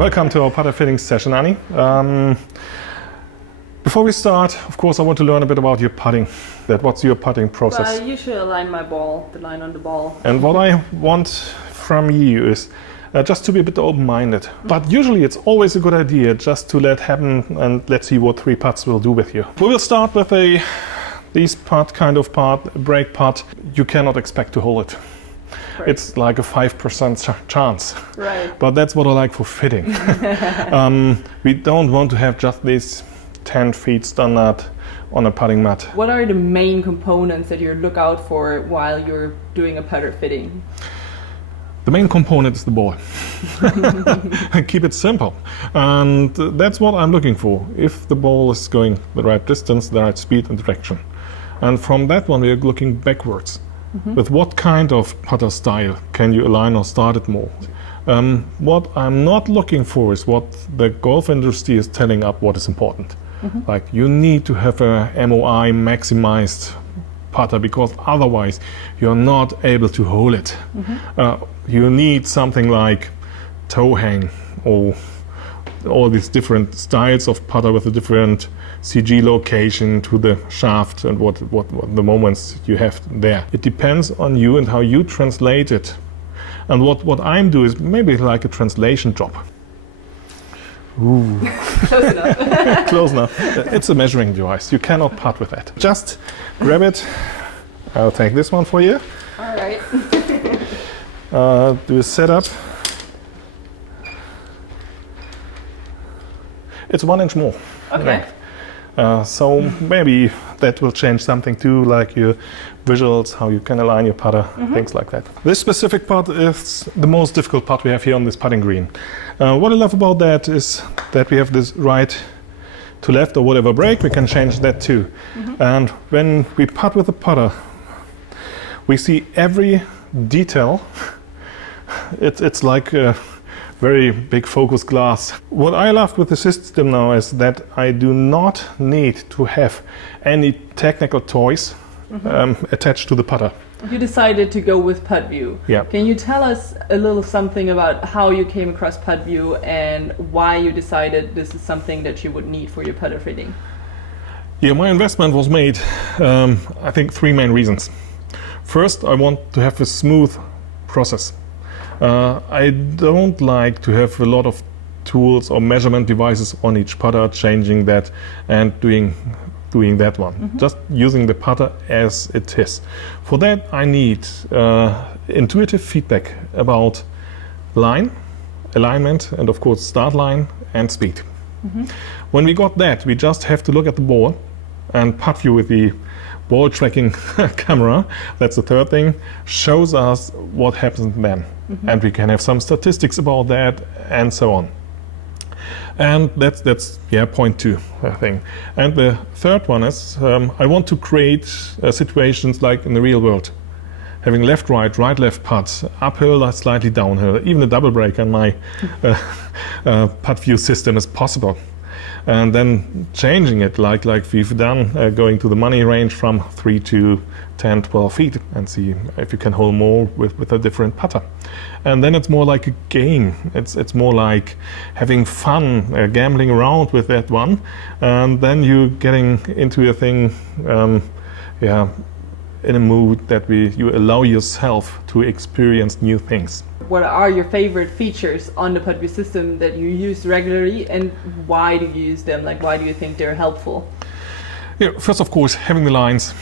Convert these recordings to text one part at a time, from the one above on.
Welcome to our Putterfitting session, Annie. Before we start, of course, I want to learn a bit about your putting. What's your putting process? Well, I usually align my ball, the line on the ball. And what I want from you is just to be a bit open-minded. But usually it's always a good idea just to let happen and let's see what 3 putts will do with you. We will start with this putt kind of putt, a break putt. You cannot expect to hold it. Right. It's like a 5% chance. Right. But that's what I like for fitting. We don't want to have just this 10 feet standard on a putting mat. What are the main components that you look out for while you're doing a putter fitting? The main component is the ball. Keep it simple. And that's what I'm looking for. If the ball is going the right distance, the right speed and direction. And from that one we're looking backwards. With what kind of putter style can you align or start it more? What I'm not looking for is what the golf industry is telling up what is important. Like you need to have a MOI maximized putter because otherwise you're not able to hold it. You need something like toe hang or all these different styles of putter with a different CG location to the shaft and what the moments you have there. It depends on you and how you translate it. And what I'm doing is maybe like a translation job. Ooh. Close enough. Close enough. It's a measuring device. You cannot putt with that. Just grab it. I'll take this one for you. All right. Do a setup. It's 1 inch more. Okay. So maybe that will change something too, like your visuals, how you can align your putter, things like that. This specific putt is the most difficult putt we have here on this putting green. What I love about that is that we have this right to left or whatever break, we can change that too. And when we putt with the putter, we see every detail. It's like a very big focus glass. What I love with the system now is that I do not need to have any technical toys attached to the putter. You decided to go with PuttView. Yeah. Can you tell us a little something about how you came across PuttView and why you decided this is something that you would need for your putter fitting? Yeah, my investment was made, I think 3 main reasons. First, I want to have a smooth process. I don't like to have a lot of tools or measurement devices on each putter, changing that and doing that one. Just using the putter as it is. For that I need intuitive feedback about line, alignment, and of course start line and speed. When we got that, we just have to look at the ball and PuttView with the ball tracking camera, that's the third thing, shows us what happens then. And we can have some statistics about that and so on. And that's point 2, I think. And the third one is I want to create situations like in the real world. Having left, right, right, left putts, uphill, slightly downhill. Even a double break on my PuttView system is possible. And then changing it like we've done, going to the money range from 3 to 10, 12 feet and see if you can hold more with a different putter. And then it's more like a game. It's more like having fun, gambling around with that one. And then you're getting into a thing, in a mood that you allow yourself to experience new things. What are your favorite features on the PuttView system that you use regularly and why do you use them? Like why do you think they're helpful? Yeah, first of course having the lines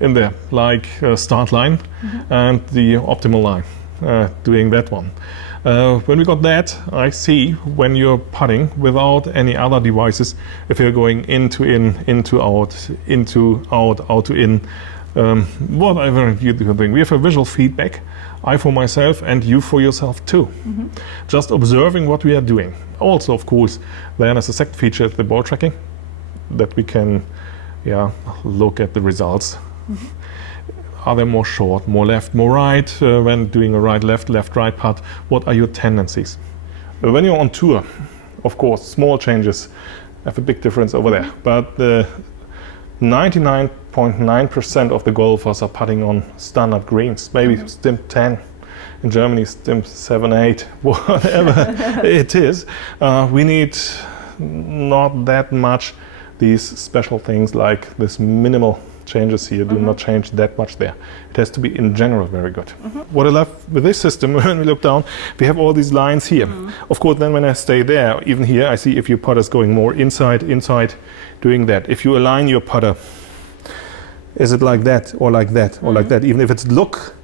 in there, like start line and the optimal line, doing that one. When we got that, I see when you're putting without any other devices, if you're going into in, into out, out to in, whatever you're doing. We have a visual feedback, I for myself and you for yourself too. Just observing what we are doing. Also, of course, then as a second feature, the ball tracking, that we can look at the results. Are they more short, more left, more right? When doing a right, left, left, right putt, what are your tendencies? When you're on tour, of course, small changes have a big difference over there. But 99.9% of the golfers are putting on standard greens, maybe still 10. in Germany stim 7, 8, whatever it is. We need not that much these special things like this minimal changes here do not change that much there. It has to be in general very good. What I love with this system, when we look down, we have all these lines here. Of course, then when I stay there, even here, I see if your putter is going more inside, doing that. If you align your putter, is it like that or like that or like that? Even if it's look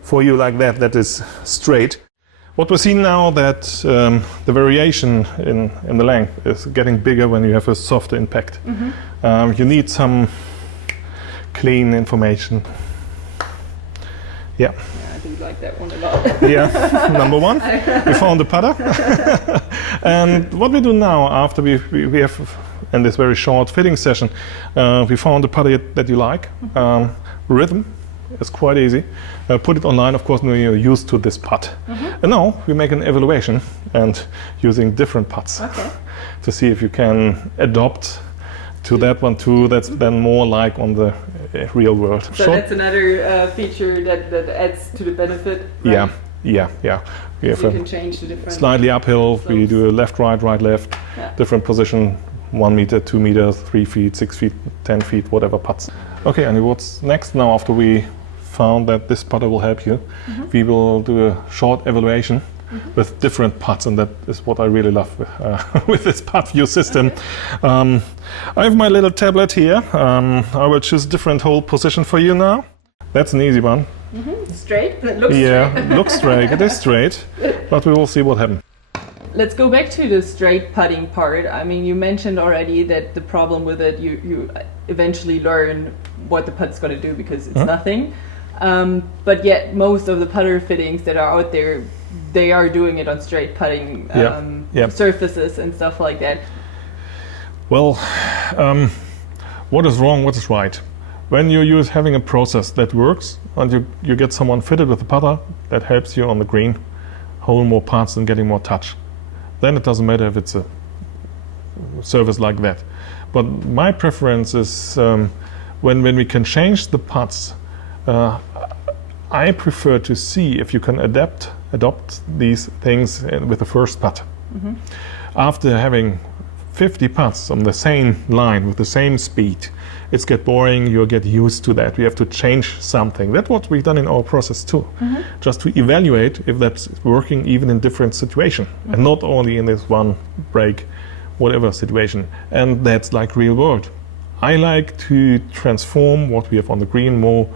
for you like that, that is straight. What we're seeing now that the variation in the length is getting bigger when you have a softer impact. You need some clean information. Yeah. I do like that one a lot. Yeah, number one, we found the putter. And what we do now, after we have, in this very short fitting session, we found the putter that you like. Rhythm is quite easy. Put it online, of course, when you're used to this putt. And now we make an evaluation and using different putts to see if you can adopt to that one too. That's then more like on the real world. So that's another feature that adds to the benefit. Right? Yeah. We have so you can change the different slightly uphill. slopes. We do a left, right, left, different position, 1 meter, 2 meters, 3 feet, 6 feet, 10 feet, whatever putts. Okay, and what's next now after we found that this putter will help you? We will do a short evaluation with different putts, and that is what I really love with this PuttView system. I have my little tablet here. I will choose different hole position for you now. That's an easy one. Straight? It looks Yeah, straight. looks straight. It is straight, but we will see what happens. Let's go back to the straight putting part. I mean, you mentioned already that the problem with it, you eventually learn what the putt's going to do because it's nothing. But yet most of the putter fittings that are out there, they are doing it on straight putting surfaces and stuff like that. Well, what is wrong, what is right? When you're having a process that works and you get someone fitted with a putter that helps you on the green, hole more parts and getting more touch, then it doesn't matter if it's a service like that. But my preference is when we can change the putts, I prefer to see if you can adopt these things with the first putt. After having 50 putts on the same line with the same speed, it's get boring, you'll get used to that. We have to change something. That's what we've done in our process too. Just to evaluate if that's working even in different situations and not only in this one break, whatever situation. And that's like real world. I like to transform what we have on the green more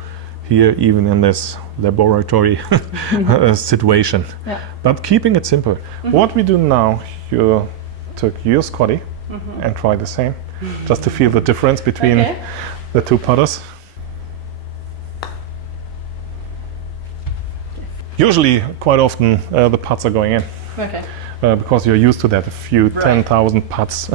here, even in this laboratory situation. But keeping it simple. What we do now, you took your Scotty and try the same, just to feel the difference between the two putters. Usually, quite often, the putts are going in. Because you're used to that, a few 10,000 putts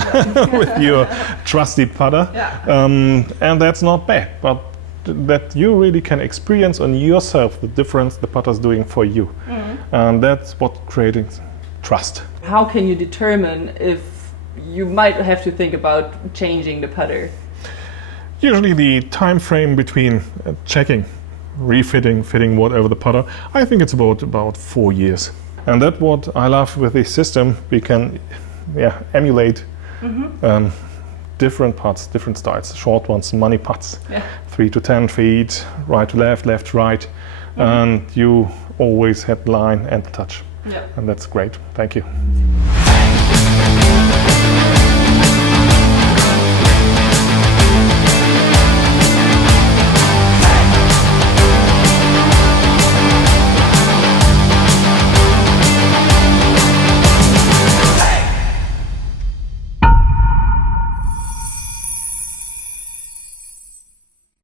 with your trusty putter. And that's not bad, but that you really can experience on yourself the difference the putter's doing for you. And that's what creating trust. How can you determine if you might have to think about changing the putter? Usually the time frame between checking, refitting, fitting whatever the putter, I think it's about 4 years. And that's what I love with this system. We can emulate different putts, different styles, short ones, money putts, 3 to 10 feet, right to left, left to right, and you always have line and touch. And that's great. Thank you.